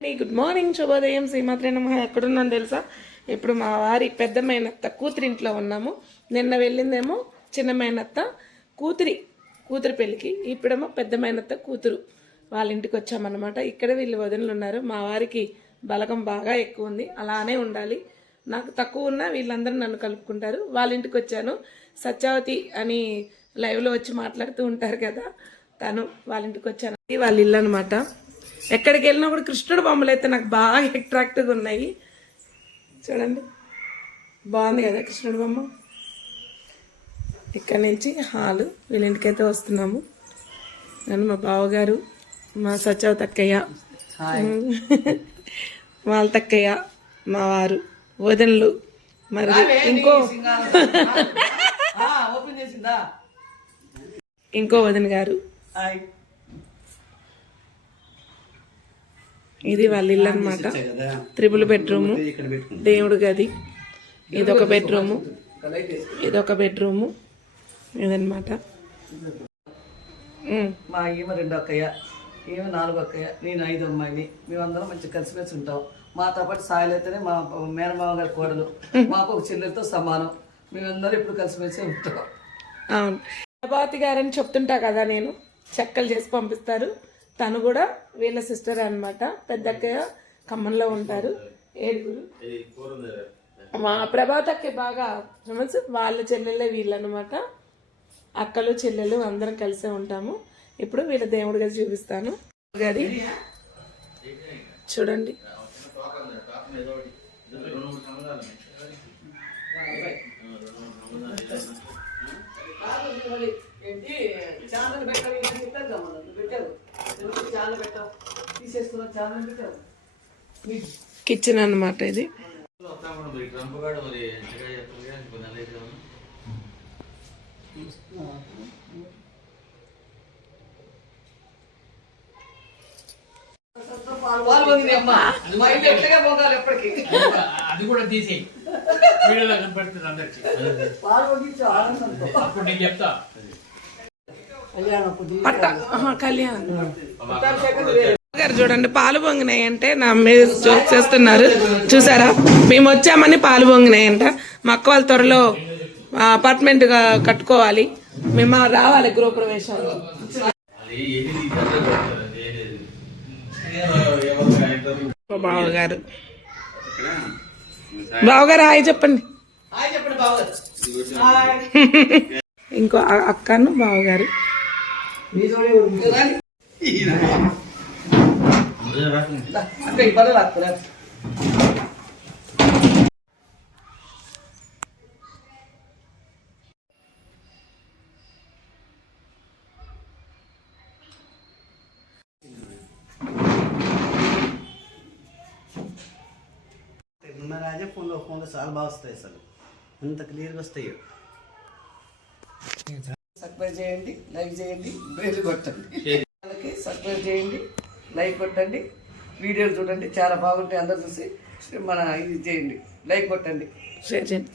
Good morning, శుభోదయం, శ్రీమాత్రే నమః. ఎక్కడున్నాను తెలుసా? ఇప్పుడు మా వారి పెద్ద మేనత్త కూతురింట్లో ఉన్నాము. నిన్న వెళ్ళిందేమో చిన్న మేనత్త కూతురి పెళ్ళికి, ఇప్పుడేమో పెద్ద మేనత్త కూతురు వాళ్ళ ఇంటికి వచ్చామన్నమాట. ఇక్కడ వీళ్ళు వదినలు ఉన్నారు. మా వారికి బలగం బాగా ఎక్కువ ఉంది, అలానే ఉండాలి. నాకు తక్కువ ఉన్నా వీళ్ళందరూ నన్ను కలుపుకుంటారు. వాళ్ళ ఇంటికి వచ్చాను. సత్యావతి అని లైవ్లో వచ్చి మాట్లాడుతూ ఉంటారు కదా, తను వాళ్ళ ఇంటికి వచ్చాను. వాళ్ళ ఇల్లు అనమాట. ఎక్కడికి వెళ్ళినా కూడా కృష్ణుడు బొమ్మలు అయితే నాకు బాగా అట్రాక్టివ్గా ఉన్నాయి. చూడండి, బాగుంది కదా కృష్ణుడు బొమ్మ. ఇక్కడ నుంచి హాలు, వీళ్ళ ఇంటికైతే వస్తున్నాము. నేను, మా బావగారు, మా సత్యావతి అక్కయ్య, వాళ్ళ తక్కయ్య, మా వారు, వదనలు, మరి ఇంకో వదిన గారు. ఇది వాళ్ళ ఇల్లు అనమాట. 3 బెడ్రూము, దేవుడు గది, ఇదొక బెడ్రూము, ఇదొక బెడ్రూము, ఇదనమాట. మా ఈమె 2 అక్కయ్య, ఈమె 4 అక్కయ్య, నేను 5 అమ్మాయిని. మేమందరం మంచిగా కలిసిమెలిసి ఉంటాం. మాతో పాటు సాయిలు అయితేనే మా మేనమామ గారి కోడలు, మాకు ఒక చెల్లెలతో సమానం. మేమందరం ఇప్పుడు కలిసిమెలిసి ఉంటాం. అవును, ప్రభావతి గారని చెప్తుంటా కదా నేను, చెక్కలు చేసి పంపిస్తారు. తను కూడా వీళ్ళ సిస్టర్ అనమాట. పెద్దక్కయ్య ఖమ్మంలో ఉంటారు. 7 మా ప్రభావతి అక్క బాగా ఫేమస్. వాళ్ళ చెల్లెళ్ళే వీళ్ళనమాట. అక్కలు చెల్లెలు అందరం కలిసే ఉంటాము. ఇప్పుడు వీళ్ళ దేవుడి గది చూపిస్తాను. గది చూడండి. కిచెన్ అన్నమాట ఇది. అది కూడా తీసేయి, వీడియోలో కనపడుతుంది అందరికి. అప్పుడు నేను చెప్తా కళ్యాణ్ గారు. చూడండి, పాలు పొంగినాయంటే నా మీద జోక్ చేస్తున్నారు. చూసారా, మేము వచ్చామని పాలు పొంగినాయంట. మా అక్క వాళ్ళ త్వరలో అపార్ట్మెంట్ కట్టుకోవాలి, మేము రావాలి గృహప్రవేశాలు. బావగారు హాయ్ చెప్పండి. ఇంకో అక్కను బావగారు. రాజా ఫోన్లో చాలా బాగా వస్తాయి, అసలు అంత క్లియర్గా వస్తాయి. సబ్స్క్రైబ్ చేయండి, లైక్ చేయండి, బెల్ కొట్టండి. సబ్స్క్రైబ్ చేయండి, లైక్ కొట్టండి, వీడియోలు చూడండి, చాలా బాగుంటాయి. అందరు చూసి మన ఇది చేయండి, లైక్ కొట్టండి, షేర్ చేయండి.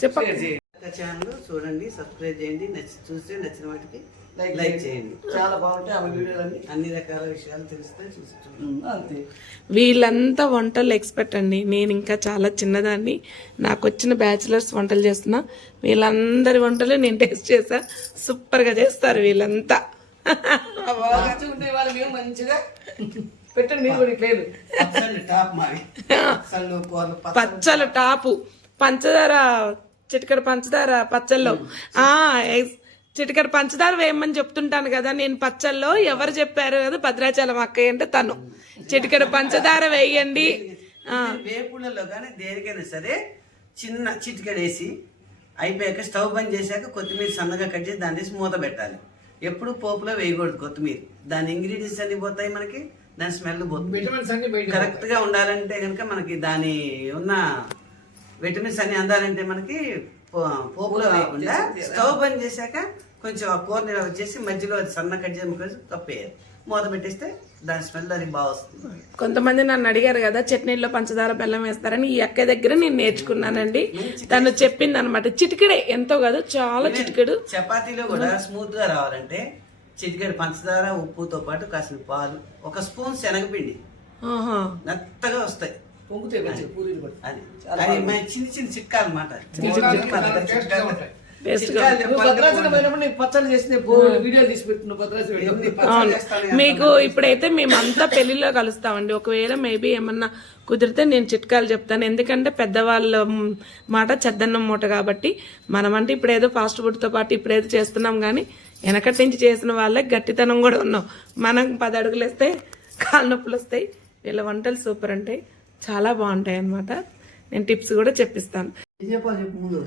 ఛానల్ చూడండి, సబ్స్క్రైబ్ చేయండి, చూసి నచ్చిన వాటికి లైక్ చేయండి. చాలా బాగుంటాయి ఆమె వీడియోలన్నీ, అన్ని రకాల విషయాలు తెలిస్తే చూసి అంతే. వీళ్ళంతా వంటలు ఎక్స్పర్ట్ అండి. నేను ఇంకా చాలా చిన్నదాన్ని. నాకు వచ్చిన బ్యాచిలర్స్ వంటలు చేస్తున్నా. వీళ్ళందరి వంటలు నేను టేస్ట్ చేసా. సూపర్గా చేస్తారు వీళ్ళంతా. మంచిగా పెట్టండి. మీరు కూడా లేదు పచ్చళ్ళు టాపు. పంచదార, చిటికెడు పంచదార పచ్చళ్ళు. చిటికెడు పంచదార వేయమని చెప్తుంటాను కదా నేను పచ్చల్లో. ఎవరు చెప్పారు కదా, భద్రాచలం అక్కయ్య అంటే తను. చిటికెడు పంచదార వేయండి. వేపుళ్ళలో కానీ దేనికైనా సరే చిన్న చిటికెడు వేసి అయిపోయాక స్టవ్ బంద్ చేశాక కొత్తిమీర సన్నగా కట్ చేసి దాన్ని వేసి మూత పెట్టాలి. ఎప్పుడు పోపులో వేయకూడదు కొత్తిమీర. దాని ఇంగ్రీడియంట్స్ అన్ని పోతాయి మనకి, దాని స్మెల్ పోతుంది. కరెక్ట్ గా ఉండాలంటే కనుక మనకి దాని ఉన్న విటమిన్స్ అన్ని అందాలంటే మనకి పోపులో వేయకుండా స్టవ్ బంద్ చేశాక కొంచెం ఆ కూరని వచ్చేసి మధ్యలో సన్న కట్ చేసి తప్పేయాలి. మూత పెట్టేస్తే దాని స్మెల్ దానికి బాగా వస్తుంది. కొంతమంది నన్ను అడిగారు కదా చట్నీలో పంచదార బెల్లం వేస్తారని. ఈ అక్క దగ్గర నేను నేర్చుకున్నానండి. తను చెప్పింది అనమాట. చిటికెడే, ఎంతో కాదు, చాలా చిటికెడు. చపాతీలో కూడా స్మూత్ గా రావాలంటే చిటికెడు పంచదార, ఉప్పుతో పాటు కాసిన పాలు, 1 స్పూన్ శనగపిండి, మెత్తగా వస్తాయి పొంగుతాయి మంచిగా పూరీలు కూడా. అది అది మన చిన్న చిన్న చిట్కాలు అన్నమాట టేస్ట్గా ఉంటాయి. నువ్వు భద్రాచలం పోయినప్పుడు నీకు పచ్చళ్ళు చేసిన వీడియోలు తీసి పెట్టిన భద్రాచలం వెళ్ళినప్పుడు. మీకు ఇప్పుడైతే మేమంతా పెళ్లిలో కలుస్తామండి. ఒకవేళ మేబీ ఏమన్నా కుదిరితే నేను చిట్కాలు చెప్తాను. ఎందుకంటే పెద్దవాళ్ళ మాట చెద్దన్నం మూట కాబట్టి మనమంటే ఇప్పుడు ఏదో ఫాస్ట్ ఫుడ్తో పాటు ఇప్పుడేదో చేస్తున్నాం, కానీ వెనకటి నుంచి చేసిన వాళ్ళకి గట్టితనం కూడా ఉన్నాం. మనం 10 అడుగులు వేస్తే కాళ్ళ నొప్పులు వస్తాయి. వీళ్ళ వంటలు సూపర్ ఉంటాయి, చాలా బాగుంటాయి అన్నమాట. నేను టిప్స్ కూడా చెప్పిస్తాను. చెప్పాలి చెప్పు ముందు